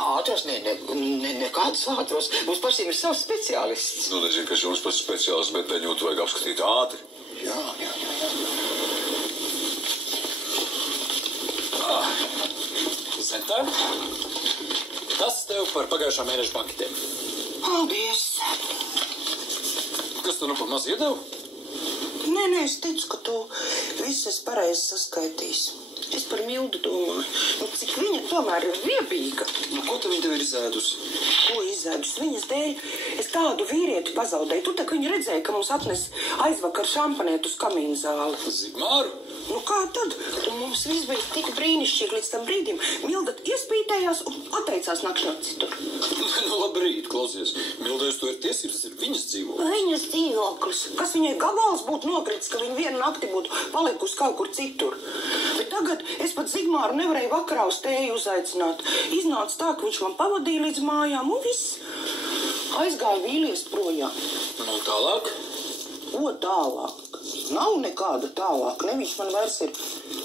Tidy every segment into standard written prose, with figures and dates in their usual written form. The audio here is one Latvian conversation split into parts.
Ātros, nekādus ātros. Mums pašiem ir savs speciālists. Nu, nezinu, kas jums pats speciālists, bet deņotu vajag apskatīt ātri. Jā. Centār, tas tev par pagājušā mēneša banketēm. Paldies. Kas tu nu par maz iedevu? Nē, es ticu, ka tu viss esi pareizi saskaitījis. Es par Mildu domāju. Cik viņa tomēr ir riebīga. Nu, ko tu viņa tev ir izēdusi? Ko izēdus? Viņas dēļ es tādu vīrieti pazaudēju. Tu tā kā viņa redzēja, ka mums atnes aizvakar šampanētu uz kamīnu zāli. Zigmāru? Nu kā tad? Un mums viss bija tik brīnišķīgi līdz tam brīdim. Milda iespītējās un atteicās nakšnāt citur. Nu, labrīt, klausies. Mildēs, tu ir tiesības, tas ir viņas dzīvoklis. Viņas dzīvoklis. Kas viņai gabals būtu nokritis, ka viņa vienu nakti būtu palikusi kaut kur citur. Bet tagad es pat Zigmāru nevarēju vakarā uz tēju uzaicināt. Iznāca tā, ka viņš man pavadīja līdz mājām un viss. Aizgāja vīlies projām. Nu, tālāk? Ko tālāk? Nav nekāda tālāk. Ne viņš man vairs ir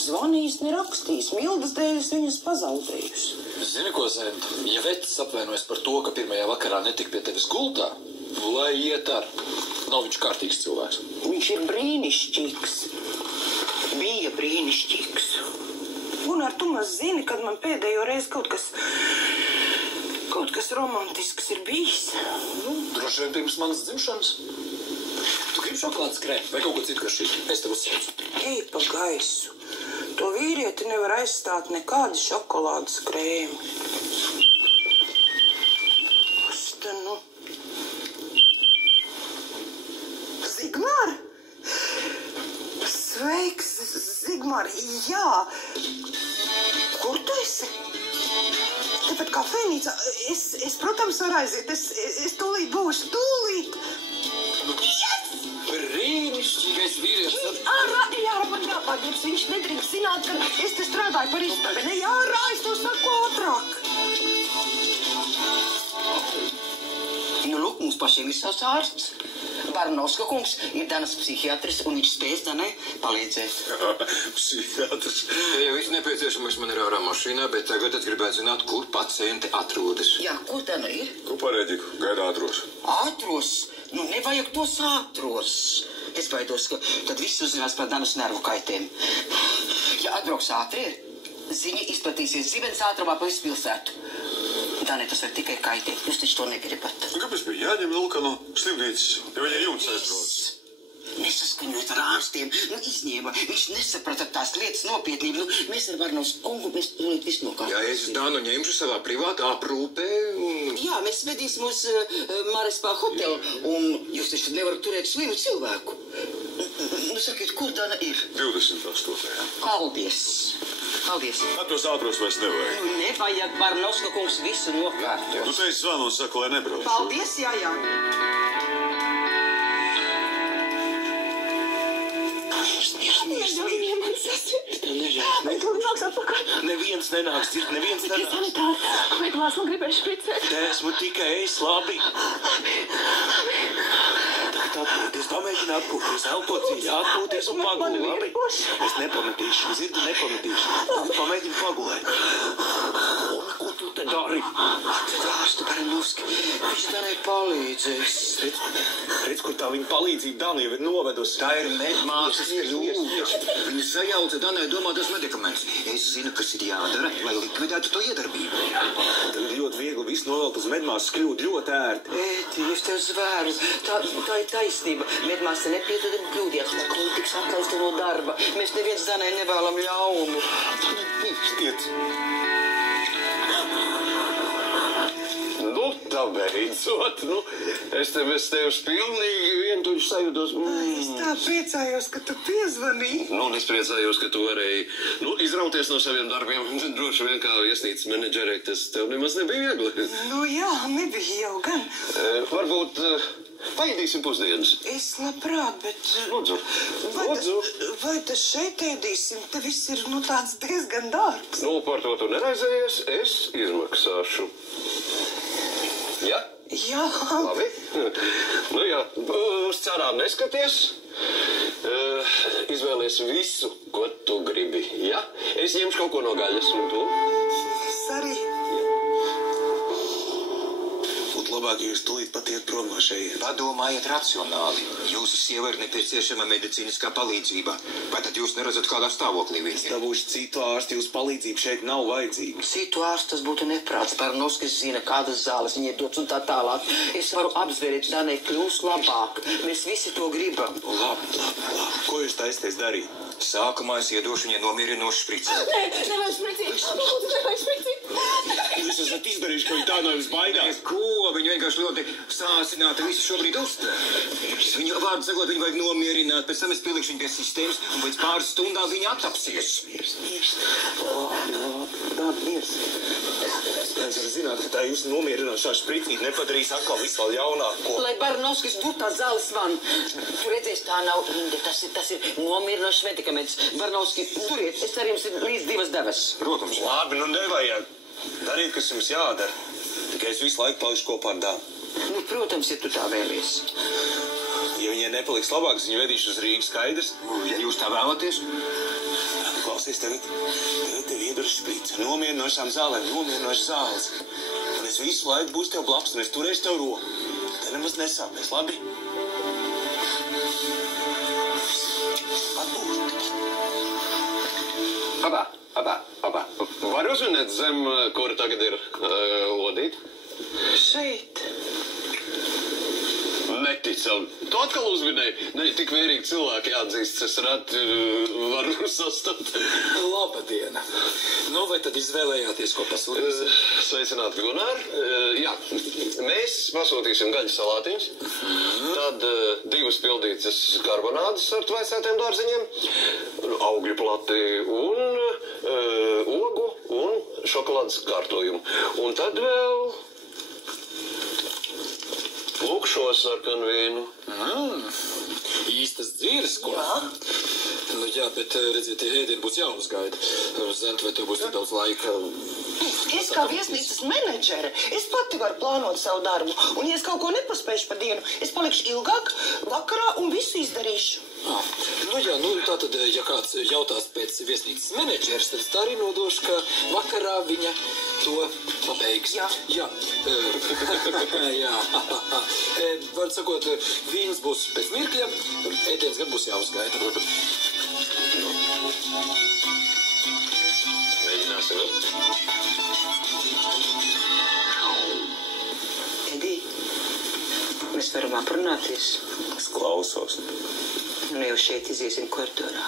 zvanījis, ne rakstījis. Mildas dēļ es viņas pazaudējusi. Zini, ko, Zenta? Ja vecis apvainojas par to, ka pirmajā vakarā netika pie tevis gultā, lai iet ar. Nav viņš kārtīgs cilvēks. Viņš ir brīnišķīgs. Bija brīnišķīgs. Un ar tu maz zini, kad man pēdējo reizi kaut kas romantisks ir bijis. Nu, droši vien pirms manas dzimšanas. Tu gribi šokolādes krēmu vai kaut ko citu, kas šī? Es tev uzsaucu. Ej pa gaisu. To vīrieti nevar aizstāt nekādi šokolādes krēmi. Kas te nu? Zigmār? Sveiks, Zigmār. Jā. Kur tu esi? Tepat kafejnīcā. Es, protams, varu aiziet. Es tūlīt būšu. Tūlīt. Brīnišķīgais vīrietis. Ārā, man jāpārģips. Viņš nedrīkst zināt, ka es te strādāju par istabi. Ne, ārā, es to saku ātrāk. Nu, lūk, mums pašiem ir savs ārsts. Barnovska kungs ir Danas psihiatris, un viņš spēs Danai palīdzēt. Psihiatris. Ja jau viss nepieciešamais man ir ārā mašīnā, bet tagad es gribētu zināt, kur pacienti atrodas. Jā, kur Dana ir? Ko pareiģiku? Gaida ātros. Ātros? Nu, nevajag tos ātros. Es baidos, ka tad viss uzzinās par Danas nervu kaitēm. Ja atbrauks ātri, ziņa izplatīsies zibens ātrumā pa visu pilsētu. Danai tas var tikai kaitēt. Jūs taču to negribat. Kāpēc bija jāņem Ilka no slimnīcas, ja viņa jums aizbrauc? Nesaskaņot ar ārstiem. Nu, izņēma. Viņš nesaprata tās lietas nopietnību. Nu, mēs ar Varnovs kungu, mēs tūlīt visu nokārtosim. Jā, es Dānu ņemšu savā privātā aprūpē un... Jā, mēs vedīsim uz Marispā hotelu, un jūs taču nevarat turēt slimu cilvēku. Nu, sakiet, kur Dana ir? 28. Paldies. Paldies. Atros ātros vairs nevajag. Nu, nevajag, Varnovska kungs visu nokārtot. Tu teici zvanu un saku, lai nebrauc. Paldies, jā. Viņiem man sasviet. Tur nāks atpakaļ. Neviens nenāks, neviens Tie nenāks. sanitāri. Vai klās man gribēs špricēt? Te esmu tikai es, labi. Tagad atpūties, pamēģini atpūties, elpot dziļi, atpūties un paguli, labi? Es nepametīšu, zirdi nepametīšu. Tagad pamēģini pagulēt. Ko tu te dari? Ārstu Baranovski, viņš Danai palīdzēs. Redz, kur tā viņa palīdzība Dana jau ir novedusi. Tā ir medmāsas kļūda. Viņa sajauca Danai domātas medikamentus. Es zinu, kas ir jādara, lai likvidētu to iedarbību. Tad ļoti viegli visu novelk uz medmāsas kļūdu, ļoti ērti. Ēti, es tev zvēru. Tā ir taisnība. Medmāsa nepiedodami kļūdījās. Klau tiks atlaista no darba. Mēs neviens Danai nevēlam ļaunu. Stiet. Nu, tā beidzot, es tev bez tevis pilnīgi vientuļš sajūtos. Es tā priecājos, ka tu piezvanīji. Nu, es priecājos, ka tu varēji, izrauties no saviem darbiem. Droši vien kā viesnīcas menedžerei, tas tev nemaz nebija viegli. Nu jā, nebija jau gan. Varbūt paēdīsim pusdienas. Es labprāt, bet... Lūdzu. Vai tas šeit ēdīsim? Te viss ir, tāds diezgan dārgs. Nu, par to tu neraizējies, es izmaksāšu. Ja? Jā. Labi. Nu jā, uz cerām neskaties. Izvēlies visu, ko tu gribi. Ja? Es ņemšu kaut ko no gaļas un tu. Es arī. labāk, ja jūs tulīt pat iet prom no šejienes. Padomājiet racionāli. Jūsu sieva ir nepieciešama medicīniskā palīdzība. Vai tad jūs neredzat, kādā stāvoklī viņa ir? Dabūšu citu ārstu, jūsu palīdzība šeit nav vajadzīga. Citu ārstu tas būtu neprāts. Barnovskis zina, kādas zāles viņai dots un tā tālāk. Es varu apzvērēt, Danai kļūs labāk. Mēs visi to gribam. Labi. Ko jūs taisties darīt? Sākumā es iedošu viņai nomierinošu šprici. Nē, nevajag špricīt. Lūdzu, nevajag špricīt. Jūs esat izdarījuši, ka viņi tā no jums baidās. Ko? Viņa vienkārši ļoti sāsināta visu šobrīd uztver. Viņu vārdu sakot, viņu vajag nomierināt, pēc tam es pielikšu viņu pie sistēmas, un pēc pāris stundām viņa attapsies. Miers. Es varu zināt, ka tā jūs nomierināšā špricīt nepadarīs atkal visu vēl jaunāko. Lai Barnovskis tur tā zāles van. Tu redzēsi, tā nav inde, tas ir nomierinošs medikaments. Barnovski, turiet, es ceru, jums ir līdz 2 devas. Protams. Labi, nevajag. Dariet, kas jums jādara. Tikai es visu laiku palikšu kopā ar Dānu. Protams, ja tu tā vēlies. Ja viņai nepaliks labāks, viņu vedīšu uz Rīgas, skaidrs? Ja jūs tā vēlaties? Klausies, tagad tev iedaru šprici. Nomierinošām zālēm, nomierinošas zāles. Un es visu laiku būšu tev blakus, un es turēšu tev roku. Te nemaz nesāpēs, labi? Abā. Var uzminēt zem, kur tagad ir lodīt? Šeit. Neticam. Tu atkal uzminēji. Ne, tik vērīgi cilvēki jāatzīst, es reti varu sastapt. Labadiena. Nu, vai tad izvēlējāties, ko pasūtīs? Sveicināti, Gunār. Jā, mēs pasūtīsim gaļas salātiņus, tad 2 pildītas karbonādes ar tvaicētiem dārziņiem, augļu plati un ogu un šokolādes kārtojumu. Un tad vēl lūk šo sarkanu vīnu. Īstas dzīves, ko? Jā, bet, redziet, ēdienu būs jāuzgaida. Zent, vai tev būs tik daudz laika? Es kā viesnīcas menedžere, es pati varu plānot savu darbu. Un, ja es kaut ko nepaspēšu pa dienu, es palikšu ilgāk vakarā un visu izdarīšu. Tātad, ja kāds jautās pēc viesnīcas menedžeres, tad tā arī nodošu, ka vakarā viņa to pabeigs. Jā. Jā. Var sakot, vīns būs pēc mirkļa, ēdiens gan būs jāuzgaida. Mēģināsim vēl. Edī, mēs varam aprunāties. Es klausos. Un jau šeit iziesim koridorā.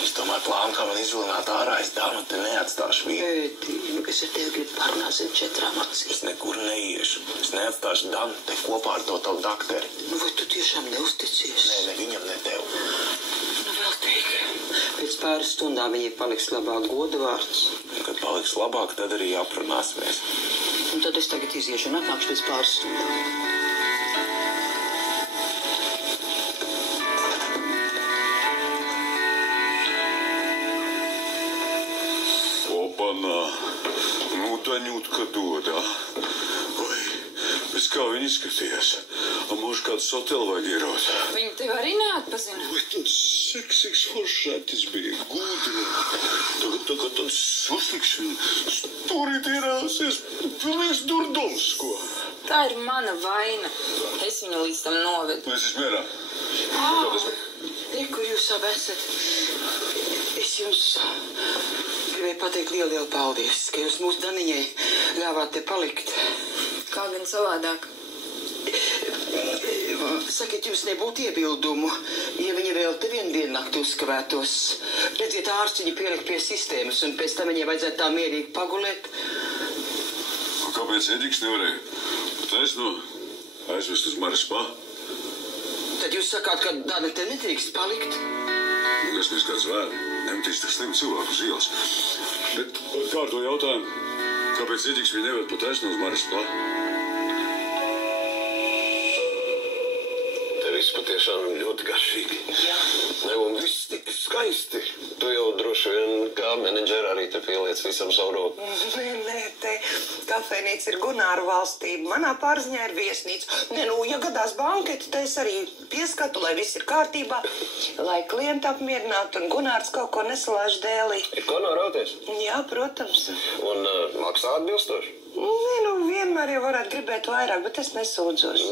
Es domāju, plānu, kā man izvilināt ārā, es Dānu te neatstāšu vienu. Edī, es ar tevi gribu parunāt zem 4 acīm. Es nekur neiešu. Es neatstāšu Dānu te kopā ar to tavu dakteri. Vai tu tiešām neusticies? Nē, ne viņam, ne tev. Vēl teik. Pēc pāris stundām viņai paliks labāk goda vārds. Kad paliks labāk, tad arī aprunāsimies. Un tad es tagad iziešu un atnākšu pēc pāris stundām. Опана. Nu, Daņūtka dod, Vai, bez kā viņi izskatījās? Может, kāds hotelu vajag ierot? Viņi tev arī neatpazina. Vai tāds seksīgs foršētis bija gudri? Tagad tāds uzlikšana. Stūrīt ierāsies. Pilnīgs durdoms, ko? Tā ir mana vaina. Es viņu līdz tam novedu. Mēs esam mierā. Kur jūs abi esat? Es jums gribēju pateikt lielu paldies, ka jūs mūsu Daniņai ļāvāt te palikt. Kā gan savādāk. Sakiet, jums nebūtu iebildumu, ja viņa vēl te vienu nakti uzkavētos. Redziet, ārsts viņu pielikt pie sistēmas, un pēc tam viņai vajadzētu tā mierīgi pagulēt. Kāpēc Ediks nevarēja? Taisno aizvest uz Maras spa? Tad jūs sakāt, ka Dana te nedrīkst palikt? Es mēs kāds vēri. Nemetīs tik slimu cilvēku uz ielas. Bet kā ar to jautājumu? Kāpēc Ediks viņu neved pa taisno uz Maras spa? Viss patiešām ļoti garšīgi. Jā. Ne, un viss tik skaisti. Tu jau droši vien kā menedžera arī te pieliec visam savu roku. Nē, te kafejnīca ir Gunāra valstība. Manā pārziņā ir viesnīca. Ja gadās banketi, te es arī pieskatu, lai viss ir kārtībā, lai klienti apmierinātu un Gunārs kaut ko nesalāž dēlī. Ir ko norauties? Jā, protams. Un maksā atbilstoši? Nē, vienmēr arī varētu gribēt vairāk, bet es nesūdzos.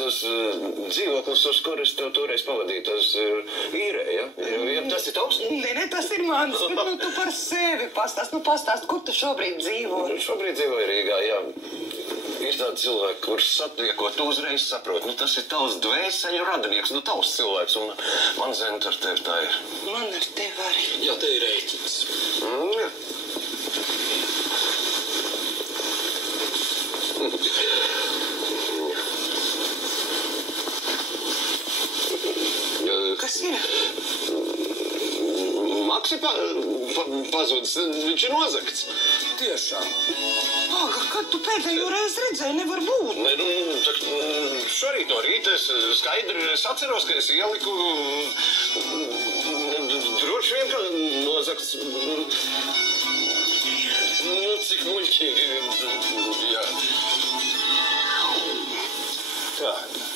Tas dzīvoklis, uz kuras tev toreiz pavadīja, tas īrē, ja? Ja tas ir tavs? Nē, tas ir mans, bet tu par sevi pastāst. Pastāst, kur tu šobrīd dzīvo? Šobrīd dzīvoju Rīgā, jā. Ir tādi cilvēki, kurus satliekot, tu uzreiz saproti, tas ir tavs dvēseļu radinieks, tavs cilvēks, un man zina, ar tevi tā ir. Man ar tevi arī. Jā, te ir rēķins. Jā. Kas ir? Maks ir pazudis, viņš ir nozagts. Tiešām. Paga, kad tu pēdējo reizi redzēji, nevar būt. Nē, šorīt no rīta es skaidri atceros, ka es ieliku droši vien, ka nozagts. Cik muļķīgi. Jā. Tā,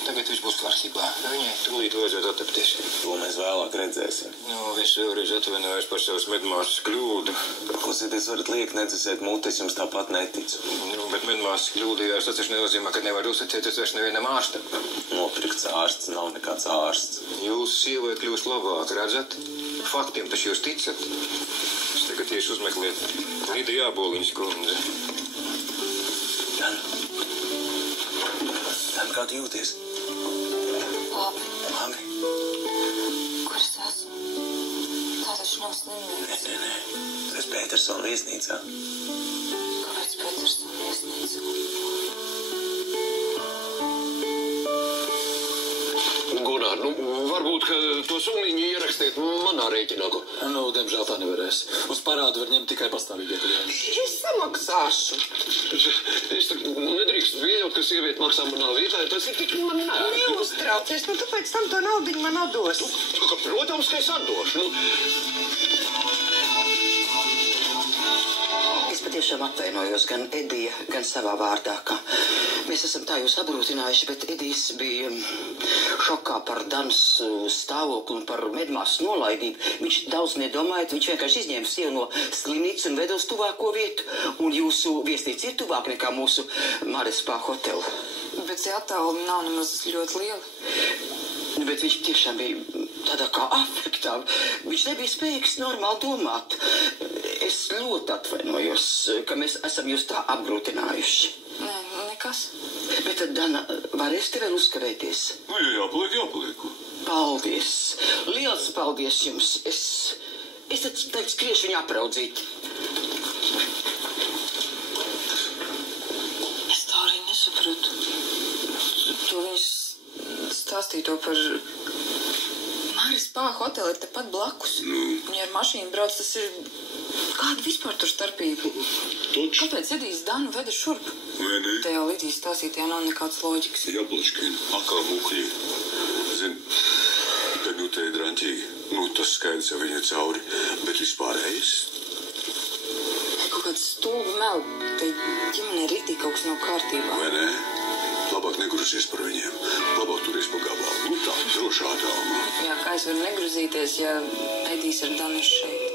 tagad viss būs kārtībā. Viņai tūlīt vajadzētu attapties. To mēs vēlāk redzēsim. Es vēlreiz atvainojos par savas medmāsas kļūdu. Klausieties, varat liekt nedzesēt mutes, jums tāpat neticu. Bet medmāsas kļūdījās, tas taču nenozīmē, ka nevar uzticēties vairs nevienam ārstam. Nopirkts ārsts nav nekāds ārsts. Jūsu sievai kļūst labāk, redzat? Faktiem taču jūs ticat. Es tagad tieši uzmeklēt Lidija Jāboliņas kundze. Dan, kā tu jūties? Labi. Labi? Kur es esmu? Tā taču nav slimnīca. Nē. Tu esi Petersona viesnīcā. Kāpēc Petersona viesnīca? Gunār, varbūt, ka to summiņu ierakstīt manā rēķinā. Diemžēl tā nevarēs. Uz parādu var ņemt tikai pastāvīgie klienti. Es samaksāšu. Es nedrīkst pieļaut, ka sieviete maksā manā vietā, tas ir tik man nē. Neuztraucies, tu pēc tam to naudiņu man atdos. Protams, ka es atdošu. Es patiešām atvainojos gan Edija, gan savā vārdā, ka mēs esam tā jūs apgrūtinājuši, bet Edijs bija šokā par Danas stāvokli un par medmāsas nolaidību. Viņš daudz nedomājot, viņš vienkārši izņēma sievu no slimnīcas un veda uz tuvāko vietu, un jūsu viesnīca ir tuvāk nekā mūsu Māres Spā hotela. Bet tie attālumi nav nemaz ļoti lieli. Bet viņš tiešām bija tādā kā afektā. Viņš nebija spējīgs normāli domāt. Es ļoti atvainojos, ka mēs esam jūs tā apgrūtinājuši. Nē, nekas. Bet tad, Dana, varēs te vēl uzkavēties? Nu, ja jāpaliek. Paldies. Liels paldies jums. Es tad skriešu viņu apraudzīt. Es tā arī nesapratu. To viņš stāstīja to par Māres Spā hoteli ir tepat blakus. Viņa ar mašīnu brauc, tas ir... Kāda vispār tur starpība? Toč. Kāpēc Edijs Danu veda šurp? Vai ne? Tajā Lidijas stāstītajā nav nekāds loģikas. Jablečkini, akā mūkļi. Zin, tad te ir draņķīgi. Tas skaidrs, ja viņa cauri. Bet vispārējais. Kaut kāds stulba mel. Te ģimenē rītī kaut kas nav kārtībā. Vai ne? Labāk negruzies par viņiem. Labāk turies pa gabalu. Tā, drošā tālumā. Jā, kā es varu negruzīties, ja Edijs ar Danu ir šeit?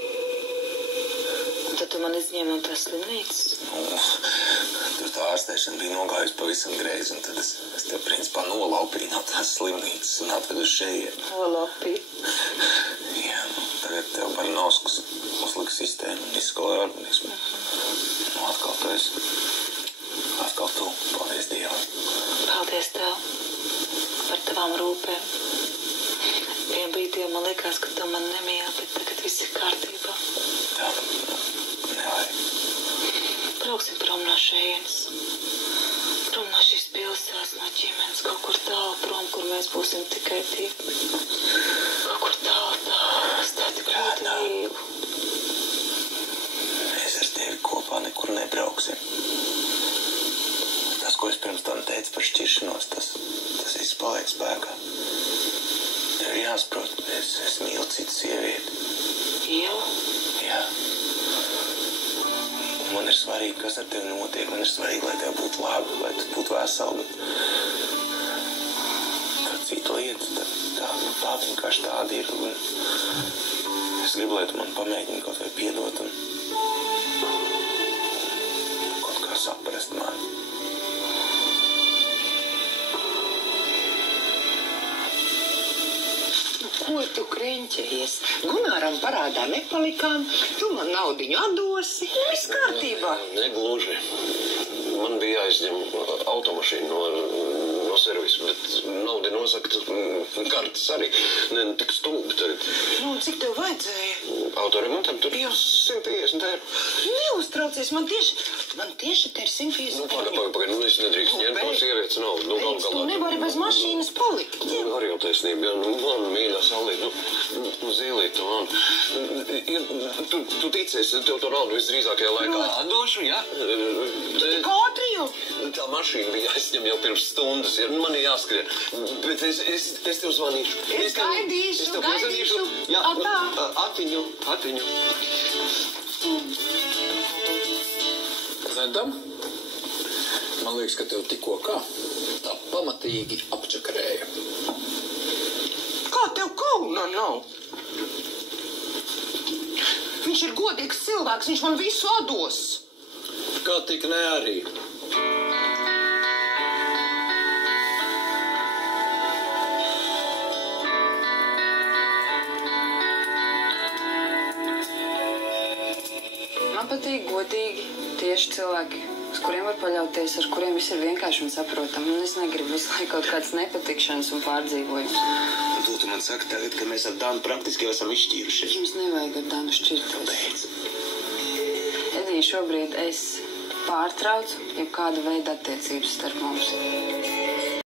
Tad tu man izņēmi no tās slimnīcas? Tur tā ārstēšana bija nogājusi pavisam greizi, un tad es tev principā nolaupīju no tās slimnīcas un atvedu šeit. Nolaupīju? Jā, tagad tev Barnovskas uzlika sistēmu un izskolēja organismu. Atkal tu esi. Atkal tu. Paldies Dievam. Paldies tev par tavām rūpēm. Vien brīdī man liekas, ka tu man nemīli, bet tagad viss ir kārtībā. Tā, nevajag. Brauksim prom no šejienes. Prom no šīs pilsētas, no ģimenes, kaut kur tālu prom, kur mēs būsim tikai divi. Kaut kur tālu, es tā tik ļoti mīlu. Mēs ar tevi kopā nekur nebrauksim. Tas, ko es pirms tam teicu par šķiršanos, tas viss paliek spēkā. Tev ir jāsaprot, es mīlu citu sievieti. Ielu? Jā. Man ir svarīgi, kas ar tevi notiek. Man ir svarīgi, lai tev būtu labi, lai tu būtu veseli, bet tā cita lieta, tā vienkārši tāda ir. Un es gribu, lai tu man pamēģini kaut vai piedot un kaut kā saprast mani. tu kreņķējies? Gunāram parādā nepalikām, tu man naudiņu atdosi. Viss kārtībā. Negluži. Man bija jāizņem automašīna no servisa, bet naudu nosakt, kartes arī. Ne tik stulbi tagad. Nu, cik tev vajadzēja? Autoremontam tur Jā. 150 eiro. Neuztraucies, man tieši te ir 150 Nu, pagaid, nu es nedrīkst ņemt no sievietes naudu. Nu, gal galā. Tu nevari bez mašīnas palikt. Nu, arī jau taisnība, jā, nu, man mīļā salīt, nu, zīlīt, man. Tu ticies, tev to naudu visdrīzākajā laikā atdošu, jā? Tik ātri jau? Tā mašīna bija jāizņem jau pirms stundas, ja man ir jāskrien. Bet es tev zvanīšu. Es gaidīšu. Jā, Atā. Atviņu. Zentam, man liekas, ka tev tikko kā tā pamatīgi apčakarēja. Kā tev kauna nav? Viņš ir godīgs cilvēks, viņš man visu atdos. Kā tik ne arī? Man patīk godīgi, tieši cilvēki, uz kuriem var paļauties, ar kuriem viss ir vienkārši un saprotam. Un es negribu visu laiku kaut kāds nepatikšanas un pārdzīvojums. Un tu man saki tagad, ka mēs ar Dānu praktiski jau esam izšķīrušies. Jums nevajag ar Danu šķirties. Beidz. Edija, šobrīd es pārtraucu jebkādu veidu attiecības starp mums.